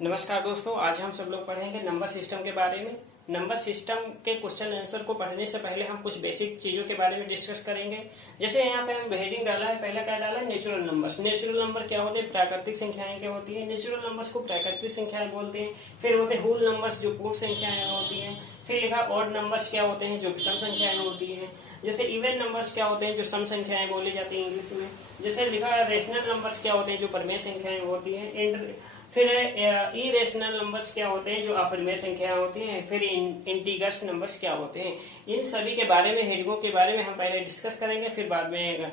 नमस्कार दोस्तों, आज हम सब लोग पढ़ेंगे नंबर सिस्टम के बारे में। नंबर सिस्टम के क्वेश्चन आंसर को पढ़ने से पहले हम कुछ बेसिक चीजों के बारे में डिस्कस करेंगे। जैसे यहाँ पे हम हेडिंग डाला है, पहला क्या डाला है, नेचुरल नंबर्स। नेचुरल नंबर क्या होते हैं? प्राकृतिक संख्याएं क्या होती है। नेचुरल नंबर्स को प्राकृतिक संख्याएं बोलते हैं। फिर होते हैं होल नंबर्स, जो पूर्ण संख्याएं होती हैं। फिर लिखा ऑड नंबर्स क्या होते हैं, जो सम संख्याएं होती हैं। जैसे इवन नंबर्स क्या होते हैं, जो सम संख्याएं बोली जाती है इंग्लिश में। जैसे लिखा रेशनल नंबर्स क्या होते हैं, जो परिमेय संख्याएं होती हैं। फिर इरेशनल नंबर्स क्या होते हैं, जो अपरिमेय संख्या होती हैं। फिर इंटीगर्स नंबर्स क्या होते हैं। इन सभी के बारे में, हेडिंगों के बारे में हम पहले डिस्कस करेंगे, फिर बाद में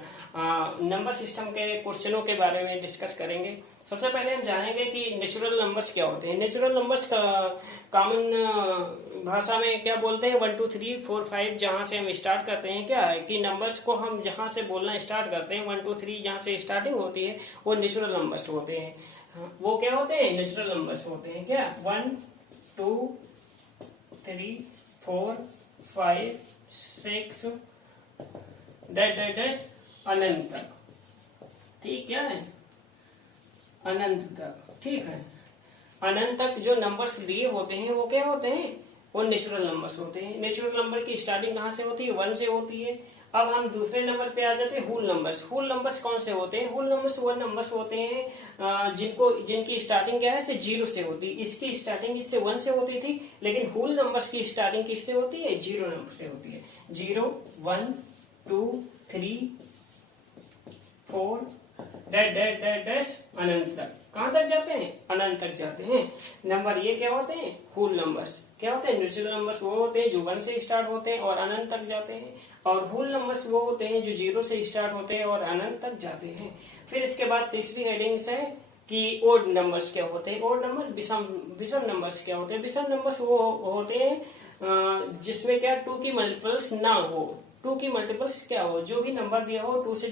नंबर सिस्टम के क्वेश्चनों के बारे में डिस्कस करेंगे। सबसे पहले हम जानेंगे कि नेचुरल नंबर्स क्या होते हैं। नेचुरल नंबर्स का कॉमन भाषा में क्या बोलते हैं, 1 2 3 4 5 जहां से हम स्टार्ट करते हैं। क्या है कि नंबर्स को हम जहां से बोलना स्टार्ट करते हैं, 1 2 3 जहां से स्टार्टिंग होती है, वो नेचुरल नंबर्स होते हैं। वो क्या होते हैं? नेचुरल नंबर्स होते हैं। क्या 1 2 3 4 5 6 डैश अनंत तक। ठीक, क्या है? अनंत तक। ठीक है, अनंत तक जो नंबर्स दिए होते हैं वो क्या होते हैं? वो नेचुरल नंबर्स होते हैं। नेचुरल नंबर की स्टार्टिंग कहाँ से होती है? 1 से होती है। अब हम दूसरे नंबर पे आ जाते हैं, होल नंबर्स। होल नंबर्स कौन से होते हैं? होल नंबर्स वो नंबर्स होते हैं जिनकी स्टार्टिंग क्या है, 0 से होती है। इसकी स्टार्टिंग इससे 1 से होती थी, लेकिन होल नंबर्स की स्टार्टिंग किससे होती है? 0 नंबर से होती है। 0 1 2 3 4 डैश अनंत तक। कहां तक जाते हैं? अनंत तक जाते हैं। नंबर ये क्या होते हैं? Whole numbers. क्या होते हैं? नेचुरल नंबर्स वो होते हैं जो 1 से स्टार्ट होते हैं और अनंत तक जाते हैं। और होल नंबर्स वो होते हैं जो 0 से स्टार्ट होते हैं और अनंत तक जाते हैं। फिर इसके बाद तीसरी हेडिंग है कि ओड नंबर्स क्या होते हैं। ओड नंबर, विषम नंबर्स क्या होते हैं। विषम नंबर्स वो होते हैं जिसमें क्या 2 की मल्टीपल्स ना हो। 2 की मल्टीपल्स क्या हो, जो भी नंबर दिया हो 2 से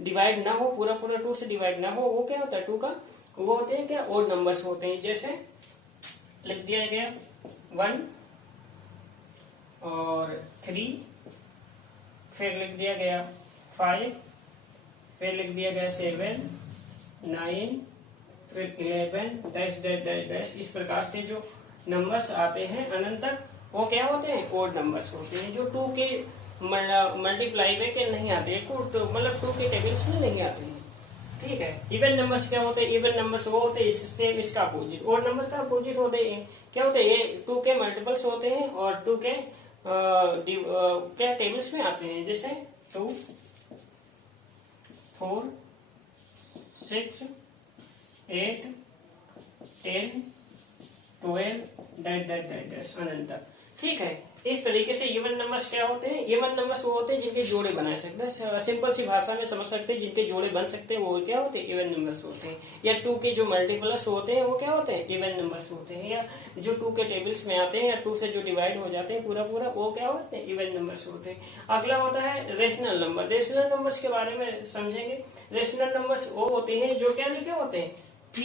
डिवाइड ना हो, पूरा 2 से डिवाइड ना हो, वो क्या होता है? 2 का वो होते हैं क्या? ओड नंबर्स होते हैं। जैसे लिख दिया गया 1 और 3, फिर लिख दिया गया 5, फिर लिख दिया गया 7 9, फिर 11 डैश डैश डैश डैश। इस प्रकार से जो नंबर्स आते हैं अनंत तक, वो क्या होते हैं? ओड नंबर्स होते हैं, जो 2 के मल्टीप्लाई में के नहीं आते, मतलब 2 के टेबल्स में नहीं आते हैं। ठीक है। इवन नंबर्स क्या होते हैं? इवन नंबर्स वो होते हैं सेम इसका अपोजिट। ओड नंबर का अपोजिट होते हैं। क्या होते हैं? ये 2 के मल्टीपल्स होते हैं और 2 के क्या टेबल्स में आते हैं। जैसे 2 4 6 8 10 12 डैश अनंत तक। ठीक है। इस तरीके से इवन नंबर्स क्या होते हैं? इवन नंबर्स वो होते हैं जिनके जोड़े बना सकते हैं। सिंपल सी भाषा में समझ सकते हैं, जिनके जोड़े बन सकते हैं वो क्या होते हैं? इवन नंबर्स होते हैं। या 2 के जो मल्टीपल्स होते हैं वो क्या होते हैं? इवन नंबर्स होते हैं। या जो 2 के टेबल्स में आते हैं या 2 से जो डिवाइड हो जाते हैं पूरा वो क्या होते हैं? इवन नंबर्स होते हैं। अगला होता है रेशनल नंबर। रेशनल नंबर्स के बारे में समझेंगे। रेशनल नंबर्स वो होते हैं जो क्या लिखे होते हैं? P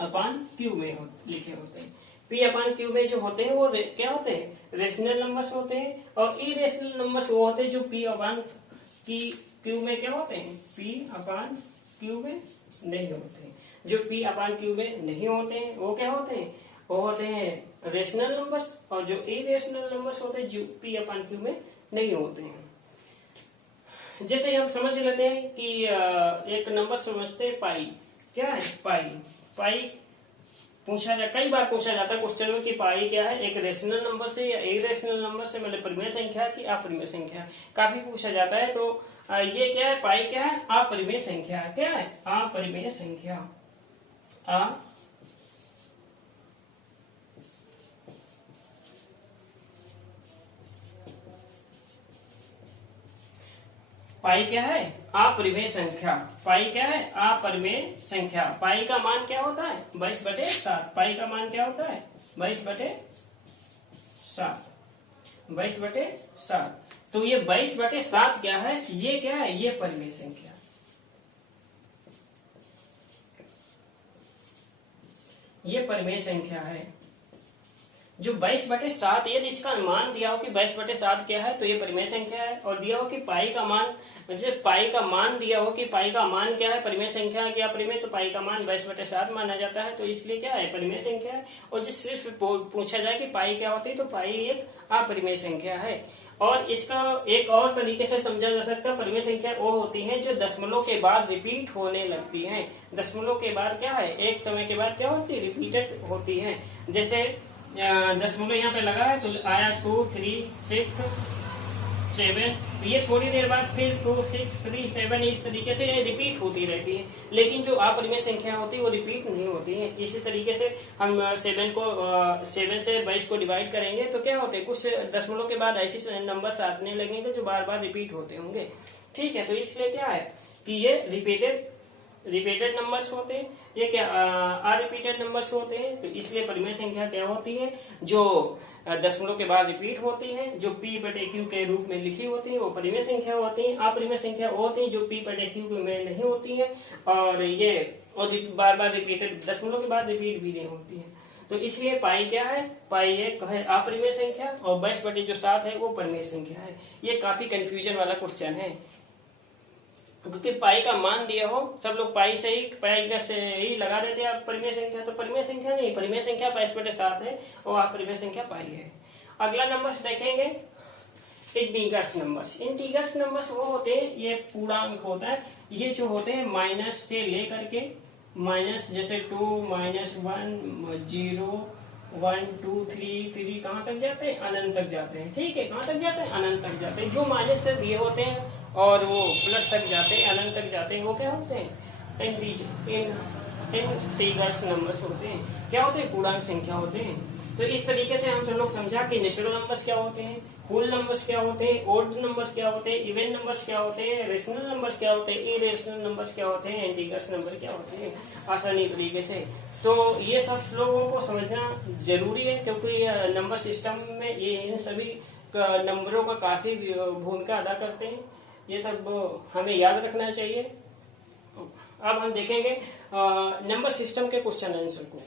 अपॉन Q में लिखे होते हैं। P अपॉन Q में जो होते हैं वो क्या होते हैं? रेशनल नंबर्स होते हैं। और इरेशनल नंबर्स वो होते हैं जो P अपॉन Q में क्या होते हैं? P अपॉन Q में नहीं होते हैं। जो P अपॉन Q में नहीं होते हैं वो क्या होते हैं? वो होते हैं रेशनल नंबर्स। और जो इरेशनल नंबर्स होते हैं जो P अपॉन Q में नहीं होते हैं। जैसे हम समझ लेते हैं कि एक नंबर समझते हैं पाई। क्या है? पाई पूछा जाता, कई बार पूछा जाता है क्वेश्चन में कि पाई क्या है, एक रेशनल नंबर से या इरेशनल नंबर से, मतलब परिमेय संख्या की अपरिमेय संख्या, काफी पूछा जाता है। तो ये क्या है? पाई क्या है? अपरिमेय संख्या। क्या है? अपरिमेय संख्या। पाई क्या है? अपरिमेय संख्या। पाई क्या है? अपरिमेय संख्या। पाई का मान क्या होता है? 22/7। पाई का मान क्या होता है? 22/7। 22/7। तो ये 22/7 क्या है? ये क्या है? ये परिमेय संख्या। ये परिमेय संख्या है। जो 22/7, यदि इसका मान दिया हो कि 22/7 क्या है तो ये परिमेय संख्या है, और दिया हो कि पाई का मान, जैसे पाई का मान दिया हो कि पाई का मान क्या है, परिमेय संख्या है क्या परिमेय, तो पाई का मान 22/7 माना जाता है, तो इसलिए क्या है परिमेय संख्या है। और जिस सिर्फ पूछा जाए कि पाई क्या होती है तो पाई एक अपरिमेय संख्या है। और इसका एक और तरीके से समझा जा सकता है, परिमेय संख्या वो होती है जो दशमलव के बाद रिपीट होने लगती है। दशमलव के बाद क्या है, एक समय के बाद क्या होती है, रिपीटेड होती है। जैसे दशमलव यहाँ पे लगा है तो आया 2 3 6 7, ये थोड़ी देर बाद फिर 2 6 3 7 इस तरीके से रिपीट होती रहती है। लेकिन जो अपरिमेय संख्या होती है वो रिपीट नहीं होती है। इसी तरीके से हम 7 से 22 को डिवाइड करेंगे तो क्या होते हैं, कुछ दशमलव के बाद ऐसे नंबर आने लगेंगे जो बार बार रिपीट होते होंगे। ठीक है, तो इसलिए क्या है कि ये रिपीटेड नंबर्स होते हैं, ये क्या अनरिपीटेड नंबर्स होते हैं। तो इसलिए परिमेय संख्या क्या होती है, जो दशमलव के बाद रिपीट होती है, जो P/Q के रूप में लिखी होती है वो परिमेय संख्या होती है। अपरिमेय संख्या वो होती है जो P/Q में नहीं होती है, और ये बार बार रिपीटेड दशमलव के बाद रिपीट भी नहीं होती है। तो इसलिए पाई क्या है, पाई एक है अपरिमेय संख्या, और 22/7 है वो परिमेय संख्या है। ये काफी कंफ्यूजन वाला क्वेश्चन है, क्योंकि पाई का मान दिया हो, सब लोग पाई से ही लगा देते हैं परिमेय संख्या, तो परिमेय संख्या नहीं, परिमेय संख्या 22/7 है और अपरिमेय संख्या पाई है। अगला नंबर देखेंगे इंटीजर्स नंबर्स। इंटीजर्स नंबर्स वो होते हैं, ये पूर्णांक होता है, ये जो होते हैं माइनस से लेकर के माइनस, जैसे 2 -1 0 1 2 3 कहाँ तक जाते हैं, अनंत तक जाते हैं। ठीक है, कहाँ तक जाते हैं, अनंत तक जाते हैं। जो माइनस से दिए होते हैं और वो प्लस तक जाते हैं, अनंत तक जाते हैं, वो क्या होते हैं, इंटीजर्स नंबर्स होते हैं। क्या होते हैं, पूर्णांक संख्या होते हैं। तो इस तरीके से हम सब लोग समझा कि नेचुरल नंबर्स क्या होते हैं, होल नंबर्स क्या होते हैं, ओड नंबर्स क्या होते हैं, इवन नंबर्स क्या होते हैं, रेशनल नंबर्स क्या होते हैं, इरेशनल नंबर्स क्या होते हैं, इंटीजर्स नंबर क्या होते हैं, आसानी तरीके से। तो ये सब लोगों को समझना जरूरी है, क्योंकि नंबर सिस्टम में ये इन सभी नंबरों का काफी भूमिका अदा करते हैं। ये सब हमें याद रखना चाहिए। अब हम देखेंगे नंबर सिस्टम के क्वेश्चन आंसर को।